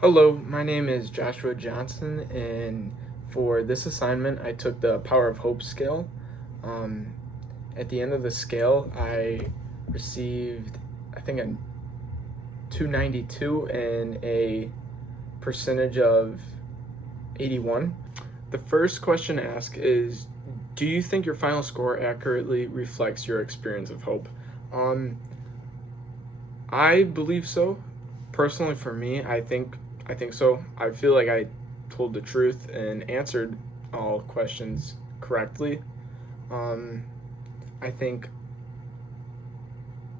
Hello, my name is Joshua Johnson, and for this assignment, I took the Power of Hope scale. Um, at the end of the scale, I received, I think, a 292 and a percentage of 81. The first question asked is, do you think your final score accurately reflects your experience of hope? Um, I believe so. Personally, for me, I think so. I feel like I told the truth and answered all questions correctly. Um, I think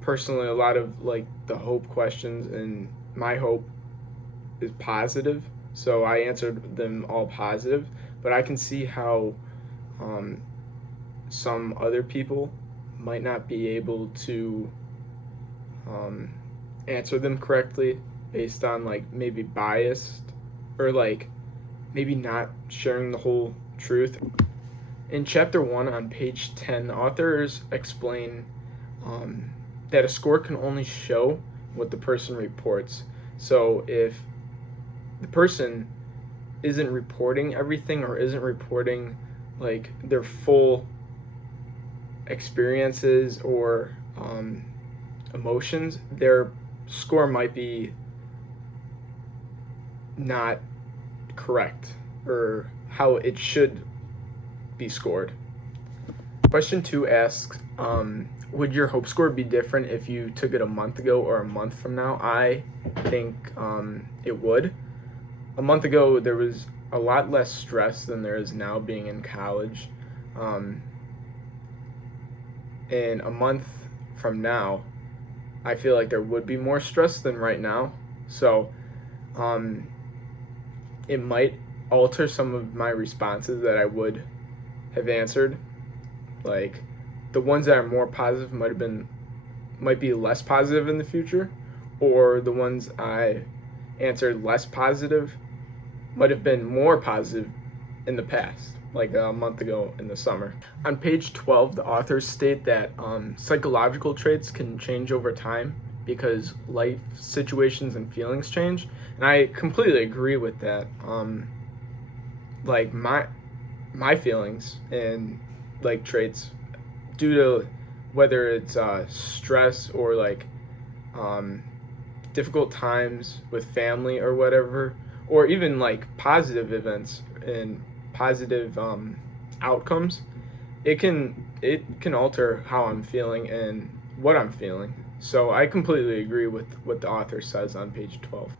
personally, a lot of like the hope questions and my hope is positive, so I answered them all positive. But I can see how um, some other people might not be able to um, answer them correctly based on like maybe biased or like maybe not sharing the whole truth. In chapter 1 on page 10, the authors explain um, that a score can only show what the person reports. So if the person isn't reporting everything or isn't reporting like their full experiences or emotions, their score might be not correct or how it should be scored. Question 2 asks, would your hope score be different if you took it a month ago or a month from now? I think it would. A month ago, there was a lot less stress than there is now being in college. Um, and a month from now, I feel like there would be more stress than right now. So um, it might alter some of my responses that I would have answered. Like the ones that are more positive might be less positive in the future, or the ones I answered less positive might have been more positive in the past, like a month ago in the summer. On page 12, the authors state that psychological traits can change over time because life situations and feelings change, and I completely agree with that. Like my feelings and like traits due to whether it's stress or like um, difficult times with family or whatever, or even like positive events and positive outcomes, it can alter how I'm feeling and what I'm feeling. So I completely agree with what the author says on page 12.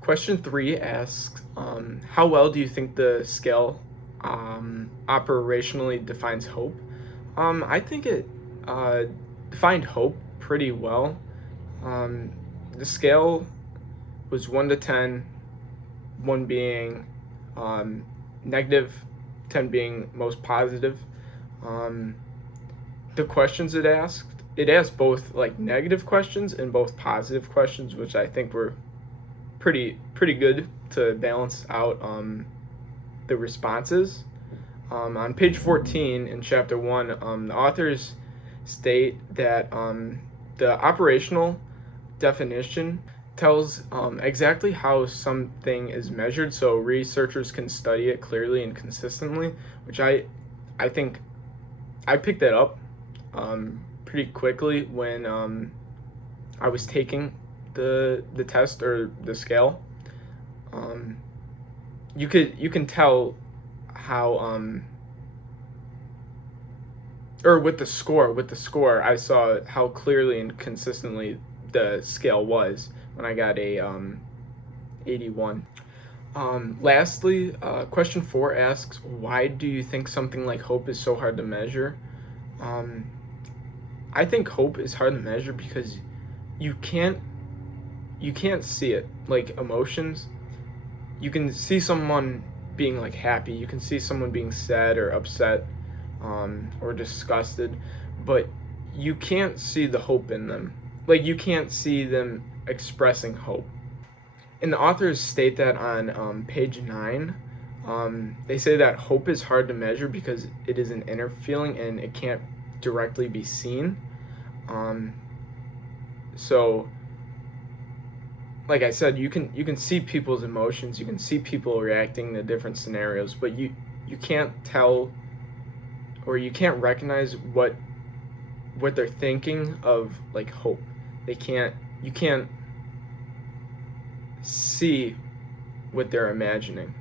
Question 3 asks, how well do you think the scale operationally defines hope? I think it defined hope pretty well. Um, the scale was 1 to 10, 1 being um, negative, 10 being most positive. Um, the questions it asked both like negative questions and both positive questions, which I think were pretty good to balance out the responses. On page 14 in chapter 1, the authors state that the operational definition tells exactly how something is measured so researchers can study it clearly and consistently, which I think I picked that up pretty quickly when I was taking the test or the scale. Um, you can tell how or with the score I saw how clearly and consistently the scale was when I got a 81. Lastly, question 4 asks, why do you think something like hope is so hard to measure? Um, I think hope is hard to measure because you can't you can't see it like emotions. You can see someone being like happy, you can see someone being sad or upset or disgusted, but you can't see the hope in them. Like you can't see them expressing hope. And the authors state that on page 9. They say that hope is hard to measure because it is an inner feeling and it can't directly be seen. Um, so like I said, you can see people's emotions, you can see people reacting to different scenarios, but you can't tell, or you can't recognize what they're thinking of, like, hope. They can't You can't see what they're imagining.